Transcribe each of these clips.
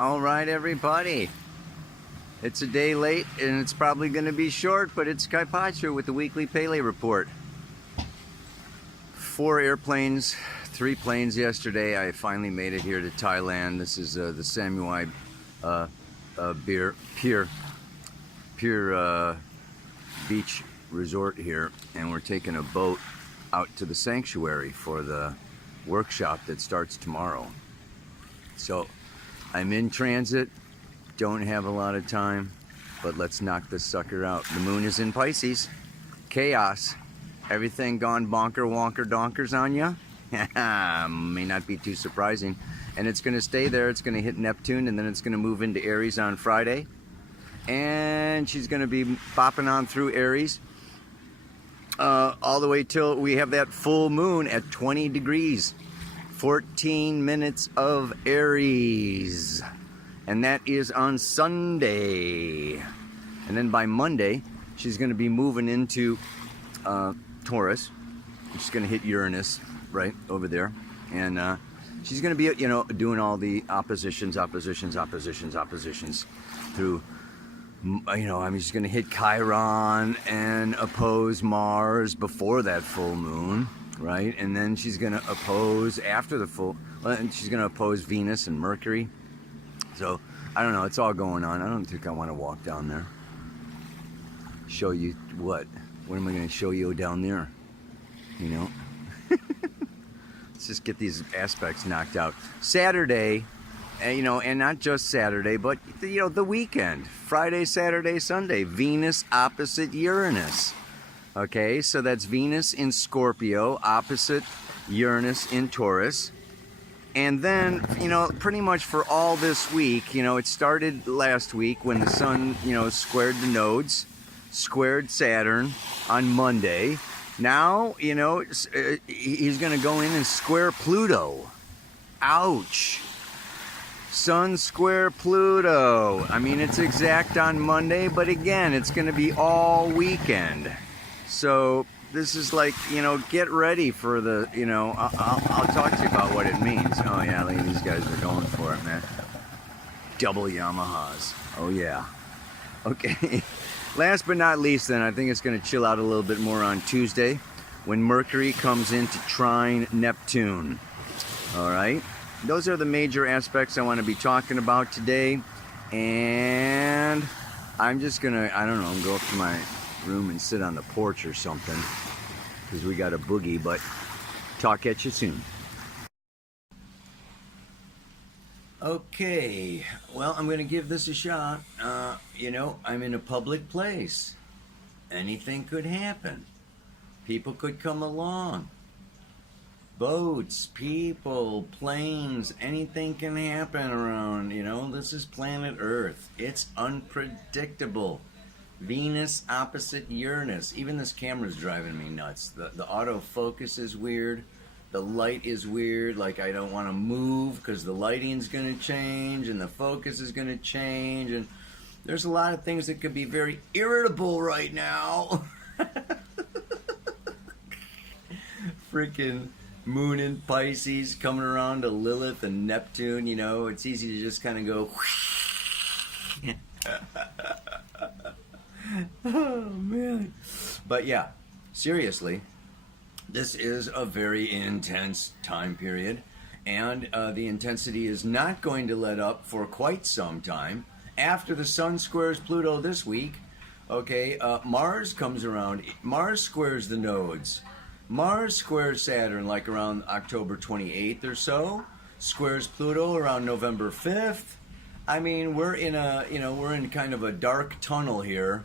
All right, everybody. It's a day late, and it's probably going to be short, but it's Kaipacho with the weekly Pele report. 4 airplanes, 3 planes yesterday. I finally made it here to Thailand. This is the Samui Pier Beach Resort here, and we're taking a boat out to the sanctuary for the workshop that starts tomorrow. So I'm in transit, don't have a lot of time, but let's knock this sucker out. The moon is in Pisces. Chaos. Everything gone bonker, wonker, donkers on ya? May not be too surprising. And it's going to stay there. It's going to hit Neptune, and then it's going to move into Aries on Friday. And she's going to be bopping on through Aries all the way till we have that full moon at 20 degrees. 14 minutes of Aries. And that is on Sunday. And then by Monday, she's going to be moving into Taurus. She's going to hit Uranus right over there. And she's going to be, doing all the oppositions through, she's going to hit Chiron and oppose Mars before that full moon, right? And then she's going to oppose after the full, and she's going to oppose Venus and Mercury. So, I don't know, it's all going on. I don't think I want to walk down there. Show you what? What am I going to show you down there? Let's just get these aspects knocked out. Saturday, and not just Saturday, but, the weekend. Friday, Saturday, Sunday. Venus opposite Uranus. Okay, so that's Venus in Scorpio opposite Uranus in Taurus. And then, pretty much for all this week, it started last week when the sun, squared the nodes, squared Saturn on Monday. Now, he's going to go in and square Pluto. Ouch. Sun square Pluto. I mean, it's exact on Monday, but again, it's going to be all weekend. So this is like, get ready for the, I'll talk to you about what it means. Oh yeah, look, these guys are going for it, man. Double Yamahas. Oh yeah. Okay. Last but not least then, I think it's going to chill out a little bit more on Tuesday when Mercury comes into trine Neptune. All right. Those are the major aspects I want to be talking about today. And I'm just going to, go up to my room and sit on the porch or something because we got a boogie, but talk at you soon. Okay, well, I'm gonna give this a shot. I'm in a public place. Anything could happen. People could come along. Boats, people, planes, anything can happen around, this is planet Earth. It's unpredictable. Venus opposite Uranus. Even this camera's driving me nuts. The autofocus is weird. The light is weird. Like I don't want to move because the lighting's going to change and the focus is going to change. And there's a lot of things that could be very irritable right now. Freaking moon in Pisces coming around to Lilith and Neptune. It's easy to just kind of go. Oh man. But yeah, seriously, this is a very intense time period, and the intensity is not going to let up for quite some time. After the sun squares Pluto this week, okay, Mars comes around. Mars squares the nodes. Mars squares Saturn like around October 28th or so, squares Pluto around November 5th. I mean, we're in kind of a dark tunnel here.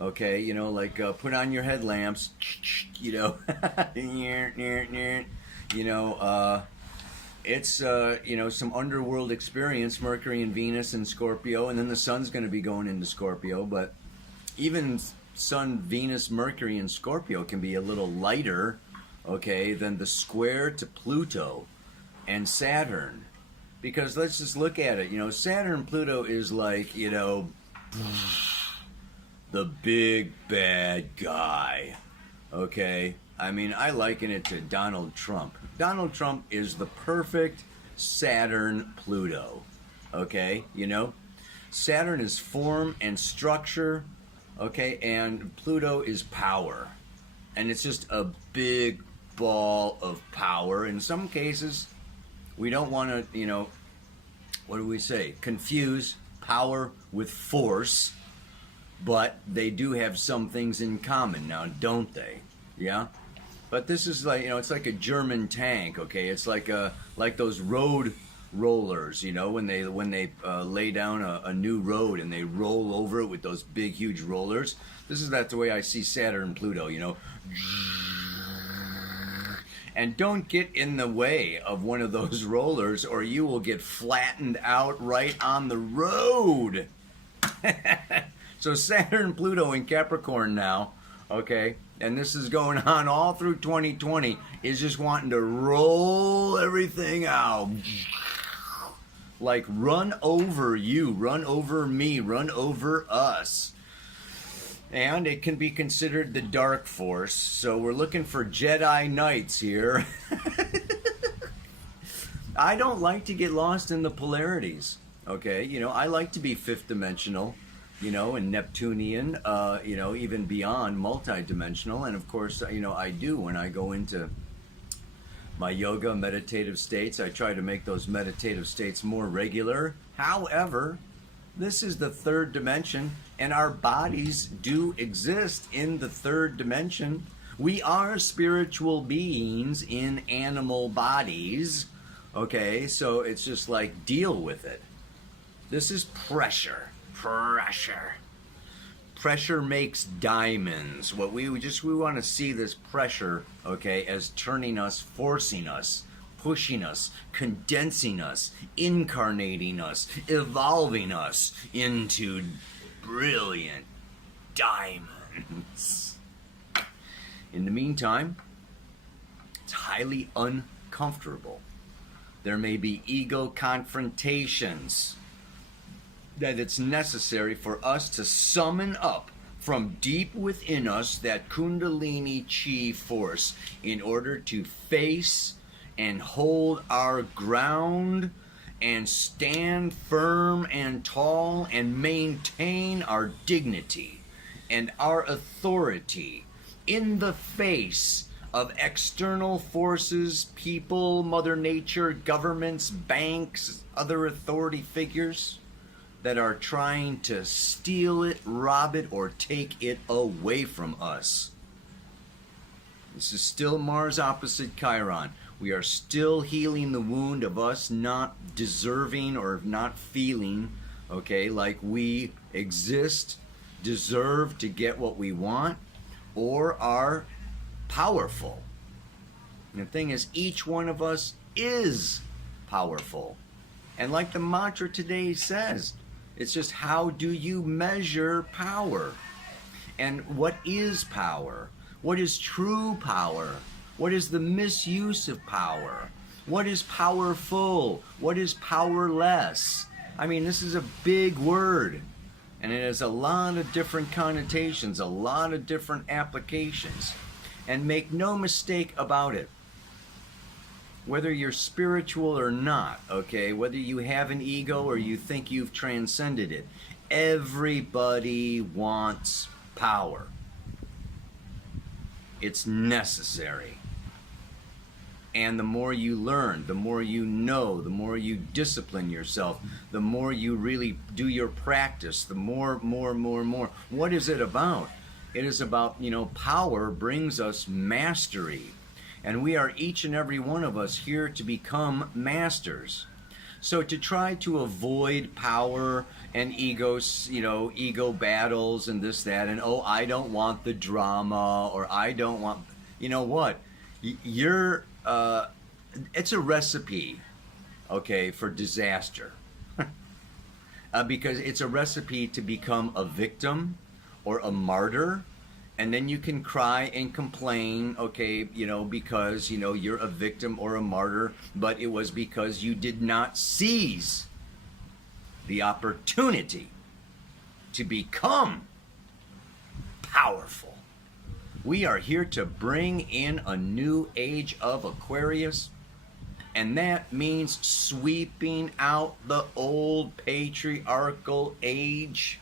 Okay, put on your headlamps, it's, some underworld experience, Mercury and Venus and Scorpio, and then the sun's going to be going into Scorpio, but even Sun, Venus, Mercury, and Scorpio can be a little lighter, okay, than the square to Pluto and Saturn, because let's just look at it, Saturn, Pluto is like, the big bad guy, okay? I mean, I liken it to Donald Trump. Donald Trump is the perfect Saturn Pluto, okay, you know. Saturn is form and structure, okay, and Pluto is power. And it's just a big ball of power. In some cases, we don't want to, you know, what do we say? Confuse power with force, but they do have some things in common now, don't they? Yeah? But this is like, you know, it's like a German tank, okay? It's like those road rollers, you know, when they lay down a new road and they roll over it with those big, huge rollers. That's the way I see Saturn and Pluto, you know. And don't get in the way of one of those rollers or you will get flattened out right on the road. So Saturn and Pluto in Capricorn now, okay, and this is going on all through 2020, is just wanting to roll everything out. Like run over you, run over me, run over us. And it can be considered the dark force. So we're looking for Jedi Knights here. I don't like to get lost in the polarities. Okay, you know, I like to be fifth dimensional, you know, and Neptunian, you know, even beyond multi-dimensional. And of course, you know, I do when I go into my yoga meditative states. I try to make those meditative states more regular. However, this is the third dimension, and our bodies do exist in the third dimension. We are spiritual beings in animal bodies, okay? So it's just like, deal with it. This is pressure. Pressure. Pressure makes diamonds. What we want to see this pressure, okay, as turning us, forcing us, pushing us, condensing us, incarnating us, evolving us into brilliant diamonds. In the meantime, it's highly uncomfortable. There may be ego confrontations that it's necessary for us to summon up from deep within us that Kundalini Chi force in order to face and hold our ground and stand firm and tall and maintain our dignity and our authority in the face of external forces, people, Mother Nature, governments, banks, other authority figures that are trying to steal it, rob it, or take it away from us. This is still Mars opposite Chiron. We are still healing the wound of us not deserving or not feeling, okay, like we exist, deserve to get what we want, or are powerful. And the thing is, each one of us is powerful. And like the mantra today says, it's just how do you measure power? And what is power? What is true power? What is the misuse of power? What is powerful? What is powerless? I mean, this is a big word. And it has a lot of different connotations, a lot of different applications. And make no mistake about it. Whether you're spiritual or not, okay, whether you have an ego or you think you've transcended it, everybody wants power. It's necessary. And the more you learn, the more you know, the more you discipline yourself, the more you really do your practice, the more. What is it about? It is about, you know, power brings us mastery. And we are, each and every one of us, here to become masters. So to try to avoid power and egos, you know, ego battles and this, that, and oh, I don't want the drama, or I don't want, you know what? You're, it's a recipe, okay, for disaster. Because it's a recipe to become a victim or a martyr. And then you can cry and complain, okay, you know, because, you know, you're a victim or a martyr, but it was because you did not seize the opportunity to become powerful. We are here to bring in a new age of Aquarius, And that means sweeping out the old patriarchal age.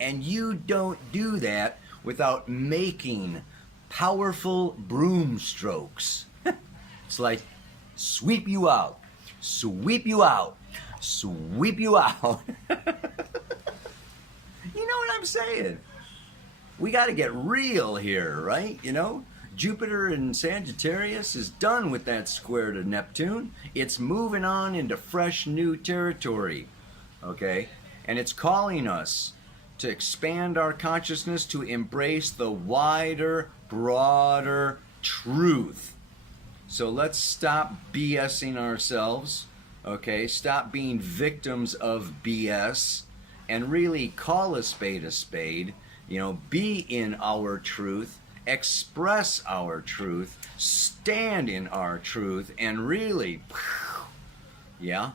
And you don't do that without making powerful broom strokes. It's like, sweep you out, sweep you out, sweep you out. You know what I'm saying? We got to get real here, right? You know, Jupiter in Sagittarius is done with that square to Neptune. It's moving on into fresh new territory, okay? And it's calling us to expand our consciousness, to embrace the wider, broader truth. So let's stop BSing ourselves, okay? Stop being victims of BS and really call a spade, you know, be in our truth, express our truth, stand in our truth, and really, yeah.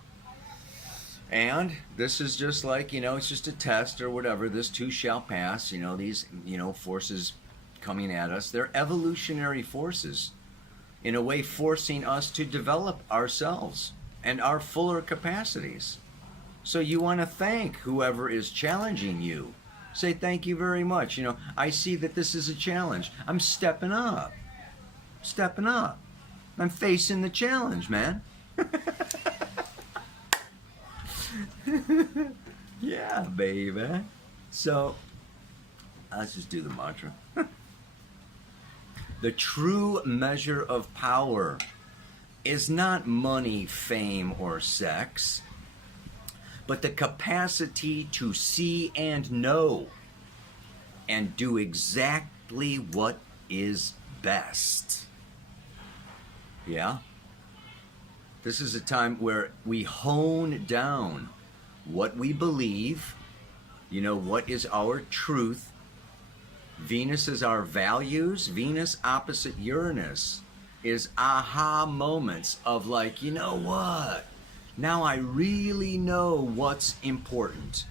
And this is just like, you know, it's just a test or whatever. This too shall pass. You know, these, you know, forces coming at us, they're evolutionary forces, in a way forcing us to develop ourselves and our fuller capacities. So you want to thank whoever is challenging you. Say thank you very much. You know, I see that this is a challenge. I'm stepping up. Stepping up. I'm facing the challenge, man. Yeah, baby. So, let's just do the mantra. The true measure of power is not money, fame, or sex, but the capacity to see and know and do exactly what is best. Yeah? This is a time where we hone down what we believe, you know, what is our truth. Venus is our values. Venus opposite Uranus is aha moments of like, you know what? Now I really know what's important.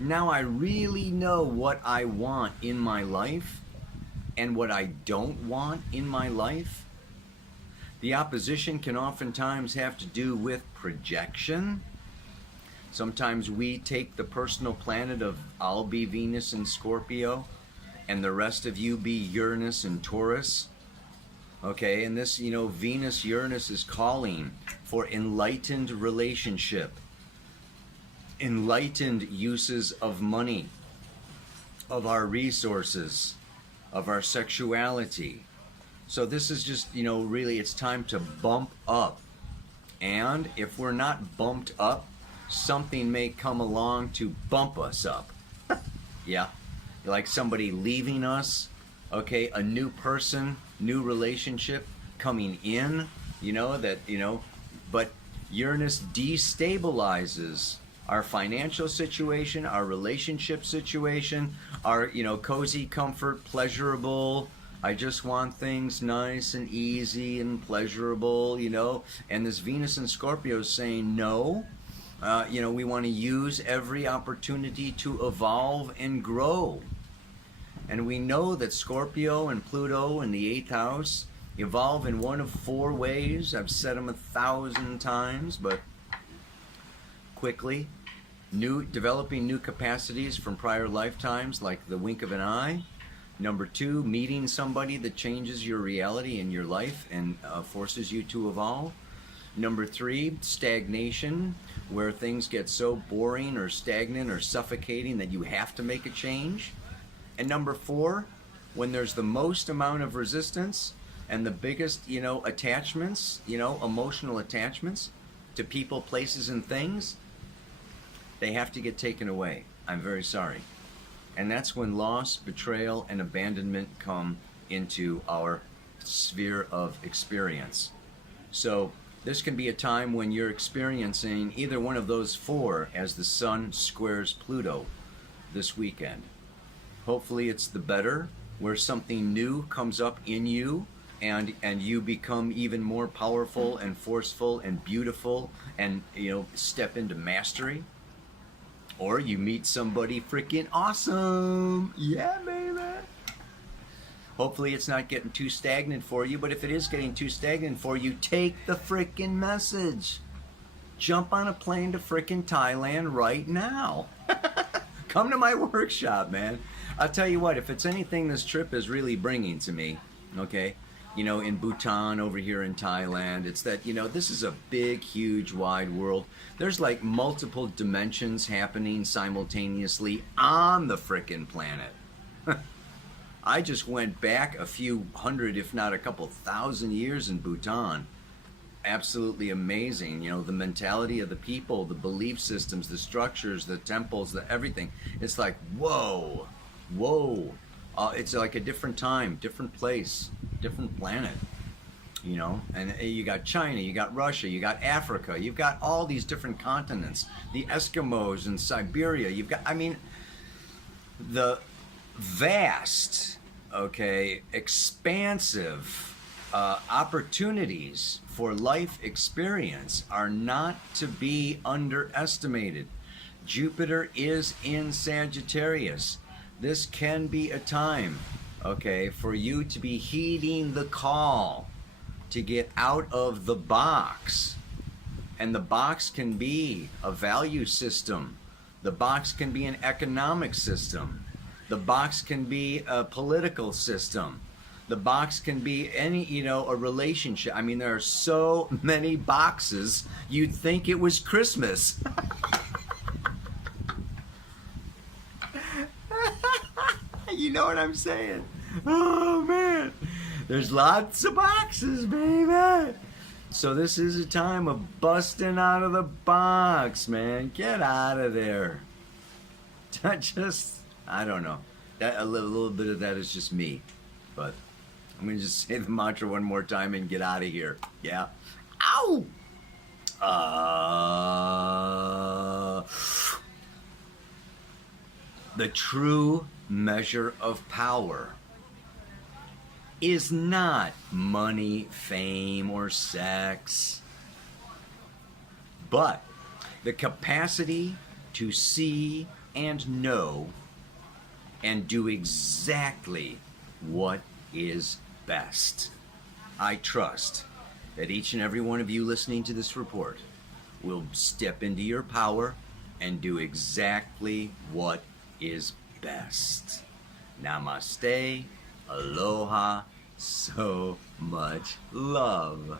Now I really know what I want in my life and what I don't want in my life. The opposition can oftentimes have to do with projection. Sometimes we take the personal planet of I'll be Venus and Scorpio and the rest of you be Uranus and Taurus. Okay, and this, you know, Venus Uranus is calling for enlightened relationship, enlightened uses of money, of our resources, of our sexuality. So this is just, you know, really it's time to bump up. And if we're not bumped up, something may come along to bump us up. Yeah, like somebody leaving us, okay, a new person, new relationship coming in, you know, that, you know, but Uranus destabilizes our financial situation, our relationship situation, our, you know, cozy, comfort, pleasurable, I just want things nice and easy and pleasurable, you know, and this Venus and Scorpio is saying no. You know, we want to use every opportunity to evolve and grow. And we know that Scorpio and Pluto in the 8th house evolve in one of 4 ways. I've said them 1,000 times, but quickly. Developing new capacities from prior lifetimes, like the wink of an eye. Number 2, meeting somebody that changes your reality in your life and forces you to evolve. Number 3, stagnation, where things get so boring or stagnant or suffocating that you have to make a change. And number 4, when there's the most amount of resistance and the biggest, you know, attachments, you know, emotional attachments to people, places, and things, they have to get taken away. I'm very sorry. And that's when loss, betrayal, and abandonment come into our sphere of experience. So this can be a time when you're experiencing either one of those 4 as the Sun squares Pluto this weekend. Hopefully it's the better, where something new comes up in you and you become even more powerful and forceful and beautiful and, you know, step into mastery. Or you meet somebody freaking awesome. Yeah, baby. Hopefully it's not getting too stagnant for you, but if it is getting too stagnant for you, take the frickin' message. Jump on a plane to frickin' Thailand right now. Come to my workshop, man. I'll tell you what, if it's anything this trip is really bringing to me, okay, you know, in Bhutan, over here in Thailand, it's that, you know, this is a big, huge, wide world. There's like multiple dimensions happening simultaneously on the frickin' planet. I just went back a few hundred, if not a couple thousand years in Bhutan. Absolutely amazing. You know, the mentality of the people, the belief systems, the structures, the temples, the everything. It's like, whoa, whoa. It's like a different time, different place, different planet. You know, and you got China, you got Russia, you got Africa, you've got all these different continents. The Eskimos in Siberia, you've got, I mean, the vast, okay, expansive opportunities for life experience are not to be underestimated. Jupiter is in Sagittarius. This can be a time, okay, for you to be heeding the call to get out of the box. And the box can be a value system. The box can be an economic system. The box can be a political system. The box can be any, you know, a relationship. I mean, there are so many boxes, you'd think it was Christmas. You know what I'm saying? Oh, man. There's lots of boxes, baby. So this is a time of busting out of the box, man. Get out of there. I don't know. A little bit of that is just me. But I'm going to just say the mantra one more time and get out of here. Yeah. Ow! The true measure of power is not money, fame, or sex, but the capacity to see and know and do exactly what is best. I trust that each and every one of you listening to this report will step into your power and do exactly what is best. Namaste, aloha, so much love.